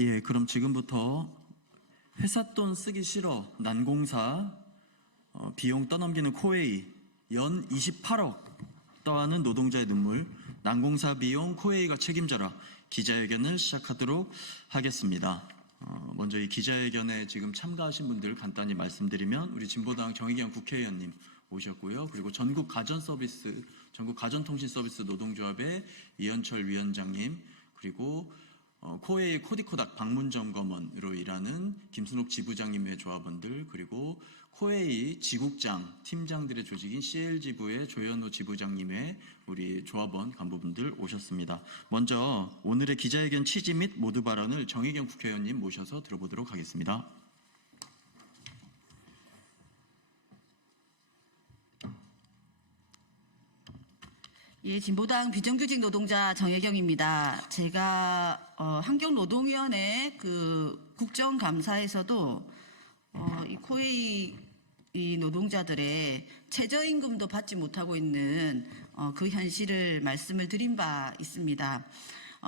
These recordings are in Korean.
예, 그럼 지금부터 회사 돈 쓰기 싫어 난공사 비용 떠넘기는 코웨이 연 28억 떠하는 노동자의 눈물 난공사 비용 코웨이가 책임져라 기자회견을 시작하도록 하겠습니다. 먼저 이 기자회견에 지금 참가하신 분들 간단히 말씀드리면 우리 진보당 정의경 국회의원님 오셨고요. 그리고 전국 가전통신 서비스 노동조합의 이현철 위원장님, 그리고 코웨이 코디코닥 방문점검원으로 일하는 김순옥 지부장님의 조합원들, 그리고 코웨이 지국장 팀장들의 조직인 CL지부의 조현호 지부장님의 우리 조합원 간부분들 오셨습니다. 먼저 오늘의 기자회견 취지 및 모두 발언을 정의경 국회의원님 모셔서 들어보도록 하겠습니다. 예, 진보당 비정규직 노동자 정혜경입니다. 제가 환경노동위원회 국정감사에서도 이 코웨이 이 노동자들의 최저임금도 받지 못하고 있는 그 현실을 말씀을 드린 바 있습니다.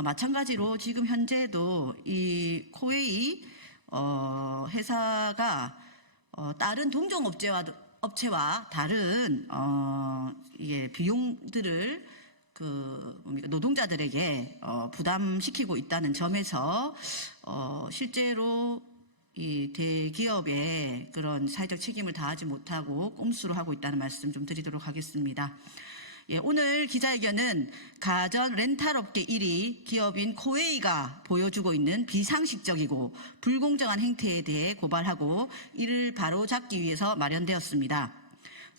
마찬가지로 지금 현재도 이 코웨이 회사가 다른 동종업체와 다른 비용들을 노동자들에게 부담시키고 있다는 점에서 실제로 이 대기업의 그런 사회적 책임을 다하지 못하고 꼼수로 하고 있다는 말씀 좀 드리도록 하겠습니다. 예, 오늘 기자회견은 가전 렌탈업계 1위 기업인 코웨이가 보여주고 있는 비상식적이고 불공정한 행태에 대해 고발하고 이를 바로잡기 위해서 마련되었습니다.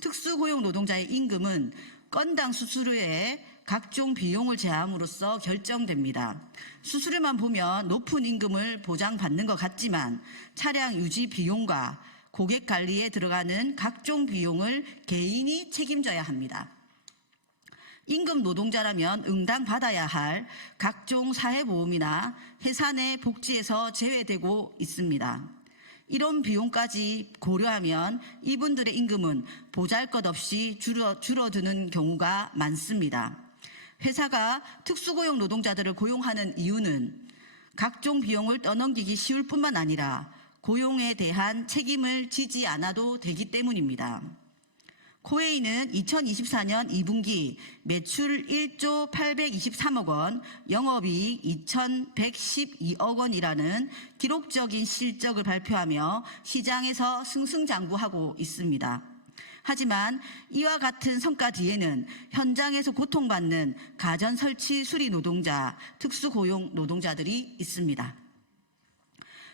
특수고용 노동자의 임금은 건당 수수료에 각종 비용을 제함으로써 결정됩니다. 수수료만 보면 높은 임금을 보장받는 것 같지만 차량 유지 비용과 고객 관리에 들어가는 각종 비용을 개인이 책임져야 합니다. 임금 노동자라면 응당 받아야 할 각종 사회보험이나 회사 내 복지에서 제외되고 있습니다. 이런 비용까지 고려하면 이분들의 임금은 보잘것없이 줄어드는 경우가 많습니다. 회사가 특수고용 노동자들을 고용하는 이유는 각종 비용을 떠넘기기 쉬울 뿐만 아니라 고용에 대한 책임을 지지 않아도 되기 때문입니다. 코웨이는 2024년 2분기 매출 1조 823억 원, 영업이익 2,112억 원이라는 기록적인 실적을 발표하며 시장에서 승승장구하고 있습니다. 하지만 이와 같은 성과 뒤에는 현장에서 고통받는 가전 설치 수리 노동자, 특수고용 노동자들이 있습니다.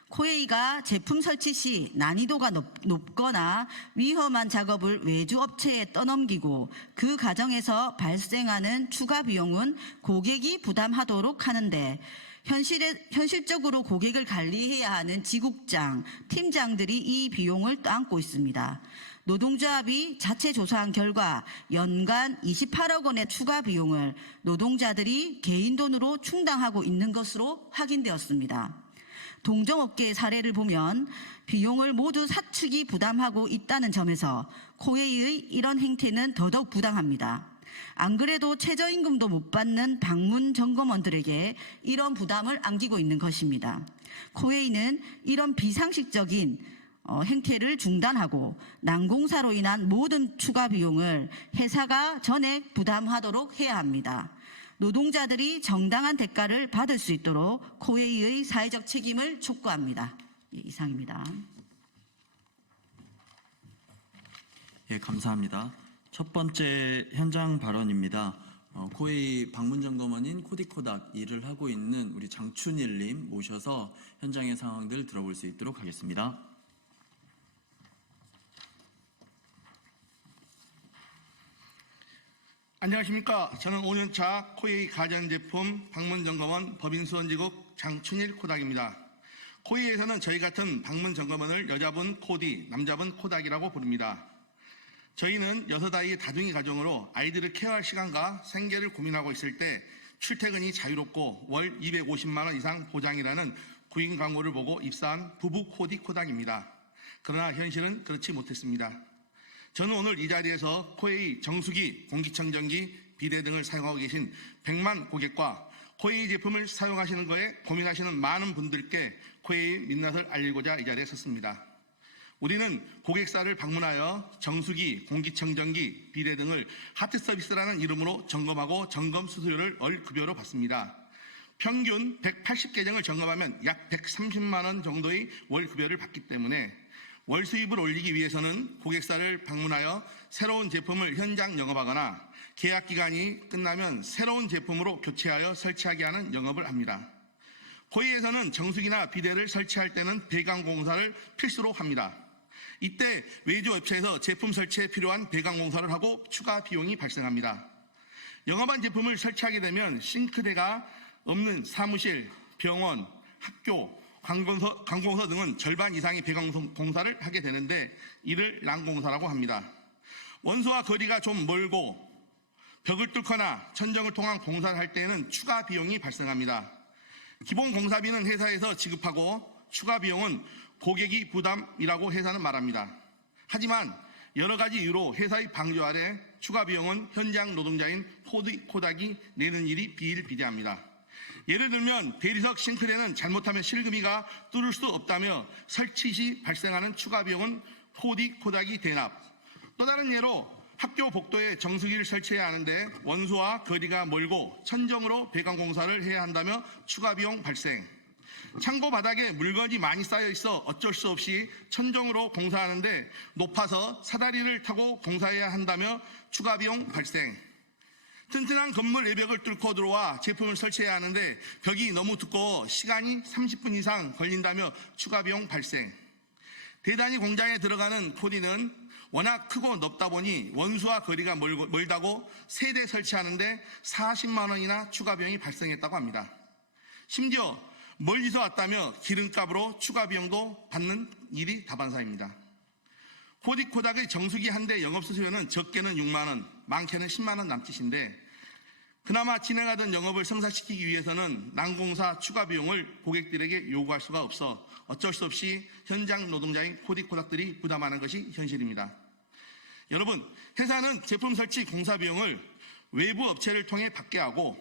코웨이가 제품 설치 시 난이도가 높거나 위험한 작업을 외주업체에 떠넘기고 그 과정에서 발생하는 추가 비용은 고객이 부담하도록 하는데 현실적으로 고객을 관리해야 하는 지국장, 팀장들이 이 비용을 떠안고 있습니다. 노동조합이 자체 조사한 결과 연간 28억 원의 추가 비용을 노동자들이 개인 돈으로 충당하고 있는 것으로 확인되었습니다. 동종업계의 사례를 보면 비용을 모두 사측이 부담하고 있다는 점에서 코웨이의 이런 행태는 더더욱 부당합니다. 안 그래도 최저임금도 못 받는 방문 점검원들에게 이런 부담을 안기고 있는 것입니다. 코웨이는 이런 비상식적인 행태를 중단하고 난공사로 인한 모든 추가 비용을 회사가 전액 부담하도록 해야 합니다. 노동자들이 정당한 대가를 받을 수 있도록 코웨이의 사회적 책임을 촉구합니다. 예, 이상입니다. 예, 감사합니다. 첫 번째 현장 발언입니다. 코웨이 방문점검원인 코디코닥 일을 하고 있는 우리 장춘일님 모셔서 현장의 상황들 들어볼 수 있도록 하겠습니다. 안녕하십니까. 저는 5년차 코웨이 가전제품 방문점검원 법인수원지국 장춘일 코닥입니다. 코웨이에서는 저희 같은 방문점검원을 여자분 코디, 남자분 코닥이라고 부릅니다. 저희는 6아이의 다둥이 가정으로 아이들을 케어할 시간과 생계를 고민하고 있을 때 출퇴근이 자유롭고 월 250만 원 이상 보장이라는 구인 광고를 보고 입사한 부부 코디 코닥입니다. 그러나 현실은 그렇지 못했습니다. 저는 오늘 이 자리에서 코웨이 정수기, 공기청정기, 비대 등을 사용하고 계신 100만 고객과 코웨이 제품을 사용하시는 거에 고민하시는 많은 분들께 코웨이 민낯을 알리고자 이 자리에 섰습니다. 우리는 고객사를 방문하여 정수기, 공기청정기, 비대 등을 하트 서비스라는 이름으로 점검하고 점검 수수료를 월 급여로 받습니다. 평균 180계정을 점검하면 약 130만 원 정도의 월 급여를 받기 때문에 월 수입을 올리기 위해서는 고객사를 방문하여 새로운 제품을 현장 영업하거나 계약 기간이 끝나면 새로운 제품으로 교체하여 설치하게 하는 영업을 합니다. 코웨이에서는 정수기나 비대를 설치할 때는 배관 공사를 필수로 합니다. 이때 외주 업체에서 제품 설치에 필요한 배관 공사를 하고 추가 비용이 발생합니다. 영업한 제품을 설치하게 되면 싱크대가 없는 사무실, 병원, 학교, 관공서 등은 절반 이상의 배관 공사를 하게 되는데 이를 난공사라고 합니다. 원소와 거리가 좀 멀고 벽을 뚫거나 천정을 통한 공사를 할 때에는 추가 비용이 발생합니다. 기본 공사비는 회사에서 지급하고 추가 비용은 고객이 부담이라고 회사는 말합니다. 하지만 여러 가지 이유로 회사의 방조 아래 추가 비용은 현장 노동자인 코닥이 내는 일이 비일비재합니다. 예를 들면 대리석 싱크대는 잘못하면 실금이가 뚫을 수 없다며 설치 시 발생하는 추가 비용은 코닥이 대납. 또 다른 예로 학교 복도에 정수기를 설치해야 하는데 원소와 거리가 멀고 천정으로 배관 공사를 해야 한다며 추가 비용 발생. 창고 바닥에 물건이 많이 쌓여 있어 어쩔 수 없이 천정으로 공사하는데 높아서 사다리를 타고 공사해야 한다며 추가 비용 발생. 튼튼한 건물 외벽을 뚫고 들어와 제품을 설치해야 하는데 벽이 너무 두꺼워 시간이 30분 이상 걸린다며 추가 비용 발생. 대단히 공장에 들어가는 코디는 워낙 크고 넓다 보니 원수와 거리가 멀다고 세대 설치하는데 40만 원이나 추가 비용이 발생했다고 합니다. 심지어 멀리서 왔다며 기름값으로 추가 비용도 받는 일이 다반사입니다. 코닥의 정수기 한 대 영업수수료는 적게는 6만 원, 많게는 10만 원 남짓인데 그나마 진행하던 영업을 성사시키기 위해서는 난공사 추가 비용을 고객들에게 요구할 수가 없어 어쩔 수 없이 현장 노동자인 코닥들이 부담하는 것이 현실입니다. 여러분, 회사는 제품 설치 공사 비용을 외부 업체를 통해 받게 하고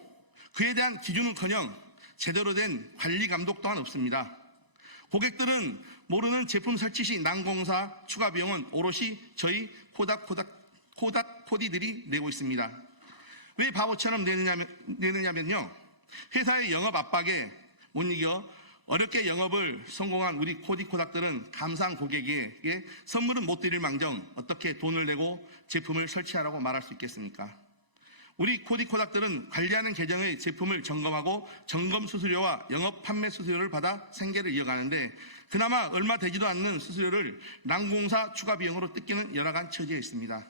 그에 대한 기준은커녕 제대로 된 관리 감독 또한 없습니다. 고객들은 모르는 제품 설치 시 난공사 추가 비용은 오롯이 저희 코디들이 내고 있습니다. 왜 바보처럼 내느냐면요. 회사의 영업 압박에 못 이겨 어렵게 영업을 성공한 우리 코닥들은 감사한 고객에게 선물은 못 드릴 망정 어떻게 돈을 내고 제품을 설치하라고 말할 수 있겠습니까? 우리 코닥들은 관리하는 계정의 제품을 점검하고 점검 수수료와 영업 판매 수수료를 받아 생계를 이어가는데 그나마 얼마 되지도 않는 수수료를 난공사 추가 비용으로 뜯기는 열악한 처지에 있습니다.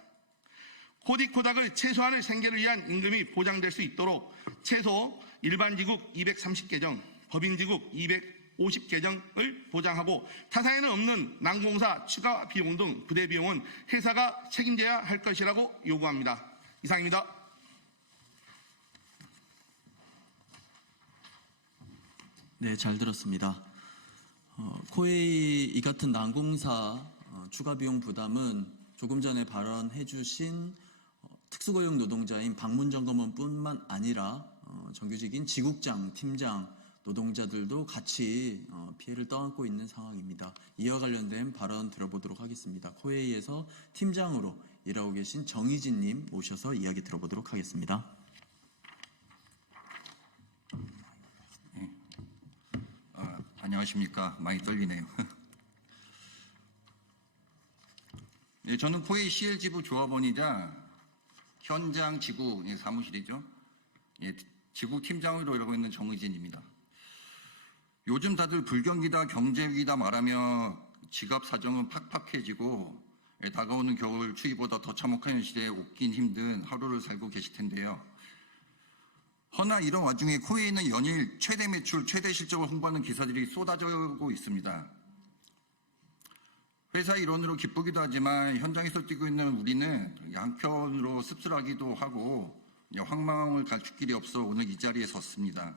코닥의 최소한의 생계를 위한 임금이 보장될 수 있도록 최소 일반지국 230계정, 법인지국 250계정을 보장하고 타사에는 없는 난공사 추가 비용 등 부대 비용은 회사가 책임져야 할 것이라고 요구합니다. 이상입니다. 네, 잘 들었습니다. 코웨이 이 같은 난공사 추가 비용 부담은 조금 전에 발언해 주신 특수고용 노동자인 방문점검원뿐만 아니라 정규직인 지국장, 팀장, 노동자들도 같이 피해를 떠안고 있는 상황입니다. 이와 관련된 발언 들어보도록 하겠습니다. 코웨이에서 팀장으로 일하고 계신 정희진님 모셔서 이야기 들어보도록 하겠습니다. 안녕하십니까. 많이 떨리네요. 네, 저는 코웨이 CL지부 조합원이자 현장 지국 사무실이죠. 지국 팀장으로 일하고 있는 정의진입니다. 요즘 다들 불경기다 경제위기다 말하며 지갑 사정은 팍팍해지고 다가오는 겨울 추위보다 더 참혹한 현실에 웃긴 힘든 하루를 살고 계실 텐데요. 허나 이런 와중에 코웨이는 연일 최대 매출, 최대 실적을 홍보하는 기사들이 쏟아지고 있습니다. 회사 일원으로 기쁘기도 하지만 현장에서 뛰고 있는 우리는 양편으로 씁쓸하기도 하고 황망을 감출 길이 없어 오늘 이 자리에 섰습니다.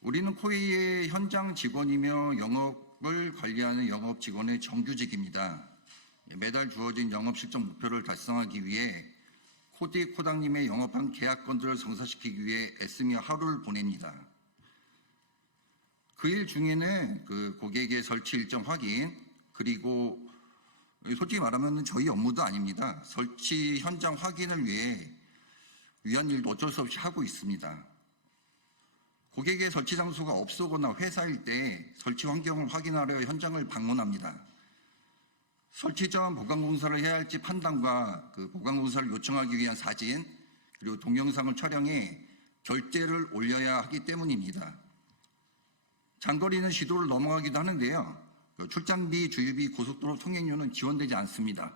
우리는 코웨이의 현장 직원이며 영업을 관리하는 영업 직원의 정규직입니다. 매달 주어진 영업 실적 목표를 달성하기 위해 코디 코닥님의 영업한 계약건들을 성사시키기 위해 애쓰며 하루를 보냅니다. 그 일 중에는 그 고객의 설치 일정 확인, 그리고 솔직히 말하면 저희 업무도 아닙니다. 설치 현장 확인을 위한 일도 어쩔 수 없이 하고 있습니다. 고객의 설치 장소가 없거나 회사일 때 설치 환경을 확인하려 현장을 방문합니다. 설치 전 보강공사를 해야 할지 판단과 그 보강공사를 요청하기 위한 사진, 그리고 동영상을 촬영해 결제를 올려야 하기 때문입니다. 장거리는 시도를 넘어가기도 하는데요. 출장비, 주유비, 고속도로 통행료는 지원되지 않습니다.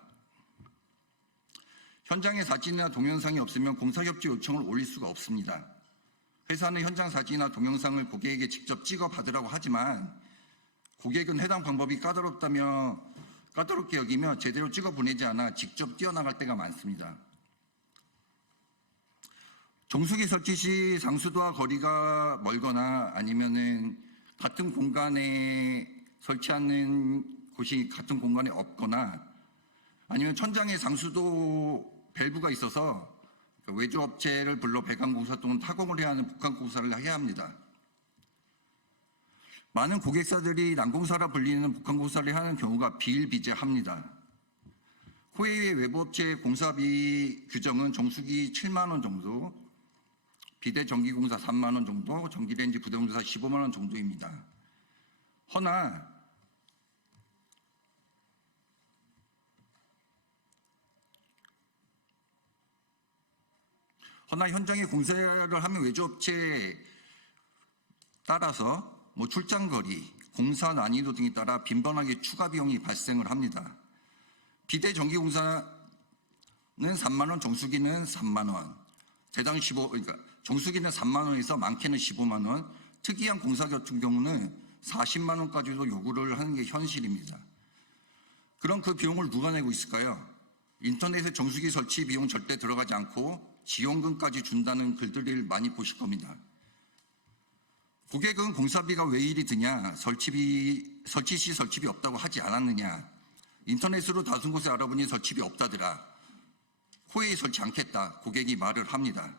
현장의 사진이나 동영상이 없으면 공사협조 요청을 올릴 수가 없습니다. 회사는 현장 사진이나 동영상을 고객에게 직접 찍어 받으라고 하지만 고객은 해당 방법이 까다롭게 여기며 제대로 찍어 보내지 않아 직접 뛰어나갈 때가 많습니다. 정수기 설치 시 상수도와 거리가 멀거나 아니면은 같은 공간에 설치하는 곳이 같은 공간에 없거나 아니면 천장에 상수도 밸브가 있어서 외주업체를 불러 배관공사 또는 타공을 해야 하는 복합공사를 해야 합니다. 많은 고객사들이 난공사라 불리는 복합공사를 하는 경우가 비일비재합니다. 코웨이의 외부업체 공사비 규정은 정수기 7만 원 정도, 비대전기공사 3만 원 정도, 전기레인지 부대공사 15만 원 정도입니다. 허나 현장에 공사를 하면 외주업체에 따라서 출장거리, 공사 난이도 등에 따라 빈번하게 추가 비용이 발생을 합니다. 비대전기공사는 3만 원, 정수기는 3만 원, 그러니까 정수기는 3만 원에서 많게는 15만 원, 특이한 공사 같은 경우는 40만 원까지도 요구를 하는 게 현실입니다. 그럼 그 비용을 누가 내고 있을까요? 인터넷에 정수기 설치 비용 절대 들어가지 않고 지원금까지 준다는 글들을 많이 보실 겁니다. 고객은 공사비가 왜 이리 드냐, 설치 시 설치비 없다고 하지 않았느냐, 인터넷으로 다른 곳에 알아보니 설치비 없다더라, 코웨이 설치 않겠다, 고객이 말을 합니다.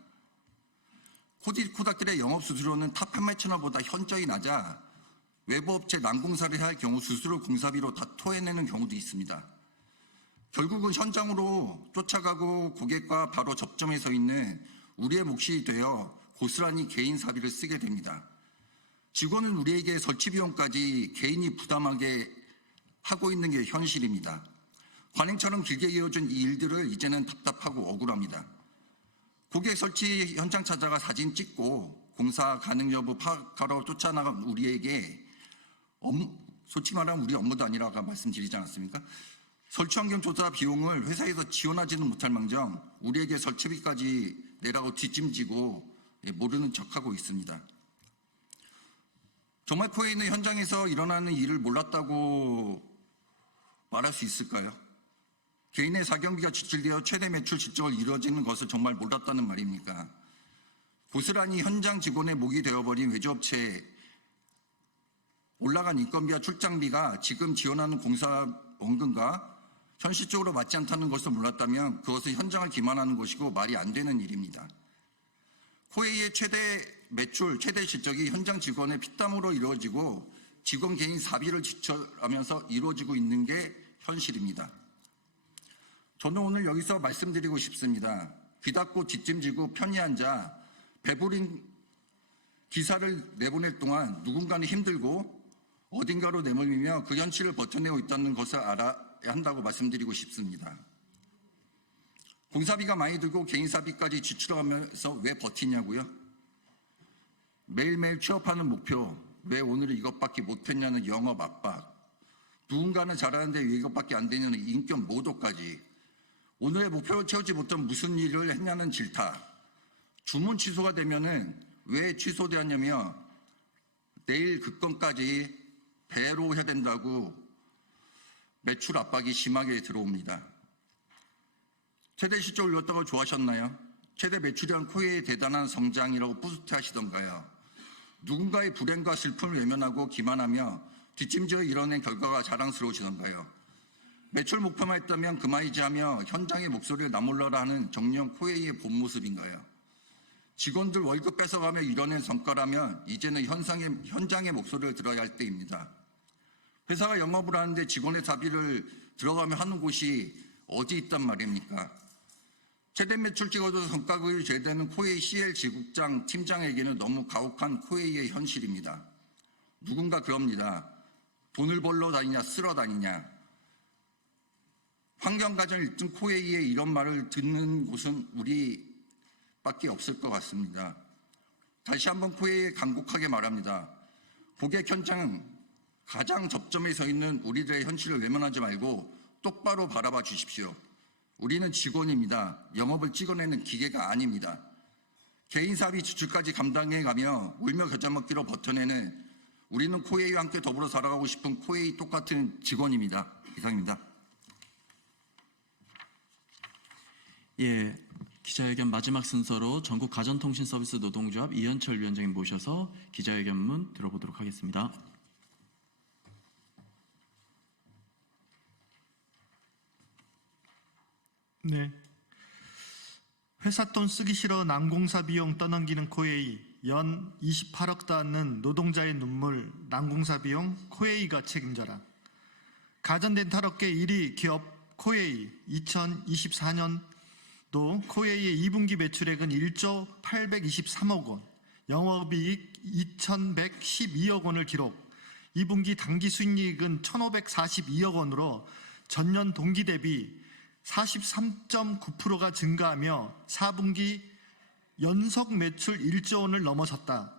코닥들의 영업수수료는 타 판매 채널보다 현저히 낮아 외부업체 난공사를 해야 할 경우 수수료 공사비로 다 토해내는 경우도 있습니다. 결국은 현장으로 쫓아가고 고객과 바로 접점에 서 있는 우리의 몫이 되어 고스란히 개인 사비를 쓰게 됩니다. 직원은 우리에게 설치 비용까지 개인이 부담하게 하고 있는 게 현실입니다. 관행처럼 길게 이어진 이 일들을 이제는 답답하고 억울합니다. 고객 설치 현장 찾아가 사진 찍고 공사 가능 여부 파악하러 쫓아나간 우리에게 솔직히 말하면 우리 업무도 아니라고 아까 말씀드리지 않았습니까? 설치 환경 조사 비용을 회사에서 지원하지는 못할 망정 우리에게 설치비까지 내라고 뒷짐지고 모르는 척하고 있습니다. 정말 코웨이는 현장에서 일어나는 일을 몰랐다고 말할 수 있을까요? 개인의 사경비가 지출되어 최대 매출 실적을 이루어지는 것을 정말 몰랐다는 말입니까? 고스란히 현장 직원의 목이 되어버린 외주업체에 올라간 인건비와 출장비가 지금 지원하는 공사 원금과 현실적으로 맞지 않다는 것을 몰랐다면 그것은 현장을 기만하는 것이고 말이 안 되는 일입니다. 코웨이의 최대 매출, 최대 실적이 현장 직원의 피땀으로 이루어지고 직원 개인 사비를 지출하면서 이루어지고 있는 게 현실입니다. 저는 오늘 여기서 말씀드리고 싶습니다. 귀 닫고 뒷짐지고 편히 앉아 배부린 기사를 내보낼 동안 누군가는 힘들고 어딘가로 내몰리며 그 현실을 버텨내고 있다는 것을 알아야 한다고 말씀드리고 싶습니다. 공사비가 많이 들고 개인사비까지 지출하면서 왜 버티냐고요? 매일매일 취업하는 목표, 왜 오늘은 이것밖에 못했냐는 영업 압박, 누군가는 잘하는데 왜 이것밖에 안 되냐는 인격 모독까지, 오늘의 목표를 채우지 못한 무슨 일을 했냐는 질타, 주문 취소가 되면은 왜 취소되었냐며 내일 그 건까지 배로 해야 된다고 매출 압박이 심하게 들어옵니다. 최대 실적을 올렸다고 좋아하셨나요? 최대 매출이란 코웨이의 대단한 성장이라고 뿌듯해 하시던가요? 누군가의 불행과 슬픔을 외면하고 기만하며 뒷짐지어 이뤄낸 결과가 자랑스러우시던가요? 매출 목표만 했다면 그만이지 하며 현장의 목소리를 나몰라라 하는 정녕 코웨이의 본 모습인가요? 직원들 월급 뺏어가며 이뤄낸 성과라면 이제는 현장의 목소리를 들어야 할 때입니다. 회사가 영업을 하는데 직원의 사비를 들어가며 하는 곳이 어디 있단 말입니까? 최대 매출 찍어도 성과급이 제대는 코웨이 CL 지국장 팀장에게는 너무 가혹한 코웨이의 현실입니다. 누군가 그럽니다. 돈을 벌러 다니냐 쓸어 다니냐. 환경가정 1등 코웨이의 이런 말을 듣는 곳은 우리밖에 없을 것 같습니다. 다시 한번 코웨이에 간곡하게 말합니다. 고객 현장 가장 접점에 서 있는 우리들의 현실을 외면하지 말고 똑바로 바라봐 주십시오. 우리는 직원입니다. 영업을 찍어내는 기계가 아닙니다. 개인 사비 지출까지 감당해가며 울며 겨자 먹기로 버텨내는 우리는 코웨이와 함께 더불어 살아가고 싶은 코웨이 똑같은 직원입니다. 이상입니다. 예, 기자회견 마지막 순서로 전국 가전통신서비스 노동조합 이현철 위원장님 모셔서 기자회견문 들어보도록 하겠습니다. 네. 회사 돈 쓰기 싫어 남공사 비용 떠넘기는 코웨이, 연 28억 닿는 노동자의 눈물, 남공사 비용 코웨이가 책임져라. 가전렌탈업계 1위 기업 코웨이, 2024년도 코웨이의 2분기 매출액은 1조 823억 원, 영업이익 2,112억 원을 기록, 2분기 당기순이익은 1,542억 원으로 전년 동기 대비 43.9%가 증가하며 4분기 연속 매출 1조 원을 넘어섰다.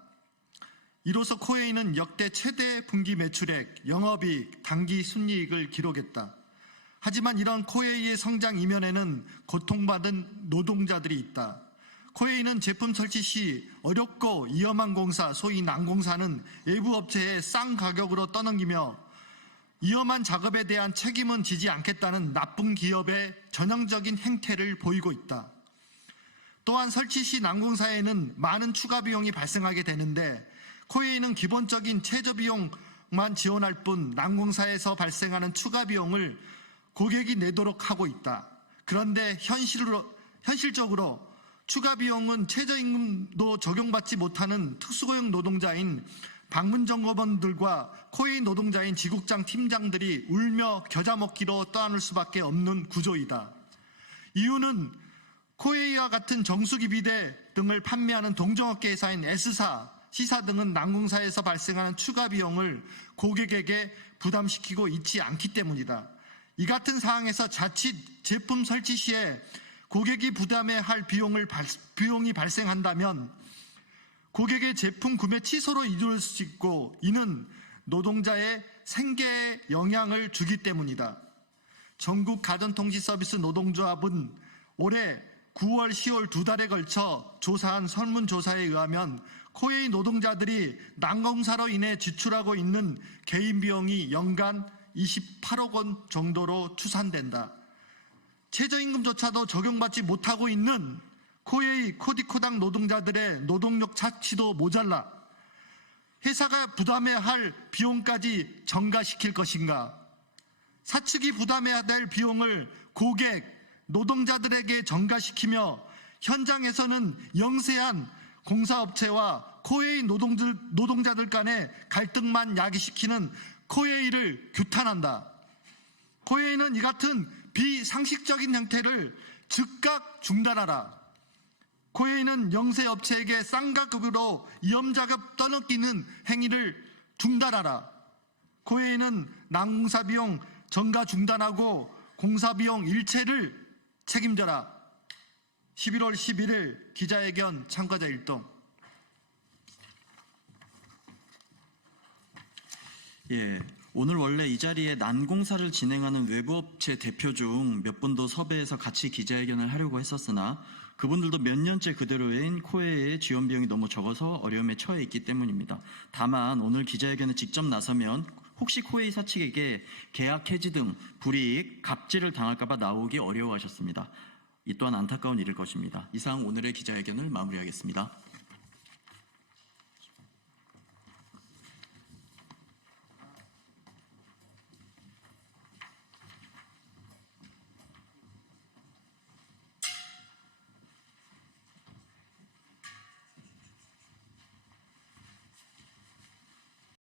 이로써 코웨이는 역대 최대 분기 매출액, 영업이익, 당기순이익을 기록했다. 하지만 이런 코웨이의 성장 이면에는 고통받은 노동자들이 있다. 코웨이는 제품 설치 시 어렵고 위험한 공사, 소위 난공사는 외부 업체에 싼 가격으로 떠넘기며 위험한 작업에 대한 책임은 지지 않겠다는 나쁜 기업의 전형적인 행태를 보이고 있다. 또한 설치 시 난공사에는 많은 추가 비용이 발생하게 되는데 코웨이는 기본적인 최저 비용만 지원할 뿐 난공사에서 발생하는 추가 비용을 고객이 내도록 하고 있다. 그런데 현실적으로 추가 비용은 최저임금도 적용받지 못하는 특수고용 노동자인 방문점검원들과 코웨이 노동자인 지국장 팀장들이 울며 겨자 먹기로 떠안을 수밖에 없는 구조이다. 이유는 코웨이와 같은 정수기 비대 등을 판매하는 동종업계 회사인 S사, C사 등은 난공사에서 발생하는 추가 비용을 고객에게 부담시키고 있지 않기 때문이다. 이 같은 상황에서 자칫 제품 설치 시에 고객이 부담해야 할 비용이 발생한다면 고객의 제품 구매 취소로 이룰 수 있고 이는 노동자의 생계에 영향을 주기 때문이다. 전국 가전통신서비스 노동조합은 올해 9월, 10월 2달에 걸쳐 조사한 설문조사에 의하면 코웨이 노동자들이 난공사로 인해 지출하고 있는 개인 비용이 연간 28억 원 정도로 추산된다. 최저임금조차도 적용받지 못하고 있는 코웨이 코디코당 노동자들의 노동력 자치도 모자라 회사가 부담해야 할 비용까지 전가시킬 것인가? 사측이 부담해야 될 비용을 고객, 노동자들에게 전가시키며 현장에서는 영세한 공사업체와 코웨이 노동자들 간의 갈등만 야기시키는 코웨이를 규탄한다. 코웨이는 이 같은 비상식적인 형태를 즉각 중단하라. 코웨이는 영세업체에게 싼 가격으로 위험작업 떠넘기는 행위를 중단하라. 코웨이는 난공사 비용 전가 중단하고 공사 비용 일체를 책임져라. 11월 11일 기자회견 참가자 일동. 예, 오늘 원래 이 자리에 난공사를 진행하는 외부업체 대표 중 몇 분도 섭외해서 같이 기자회견을 하려고 했었으나 그분들도 몇 년째 그대로인 코웨이의 지원 비용이 너무 적어서 어려움에 처해 있기 때문입니다. 다만 오늘 기자회견에 직접 나서면 혹시 코웨이 사측에게 계약 해지 등 불이익, 갑질을 당할까 봐 나오기 어려워하셨습니다. 이 또한 안타까운 일일 것입니다. 이상 오늘의 기자회견을 마무리하겠습니다.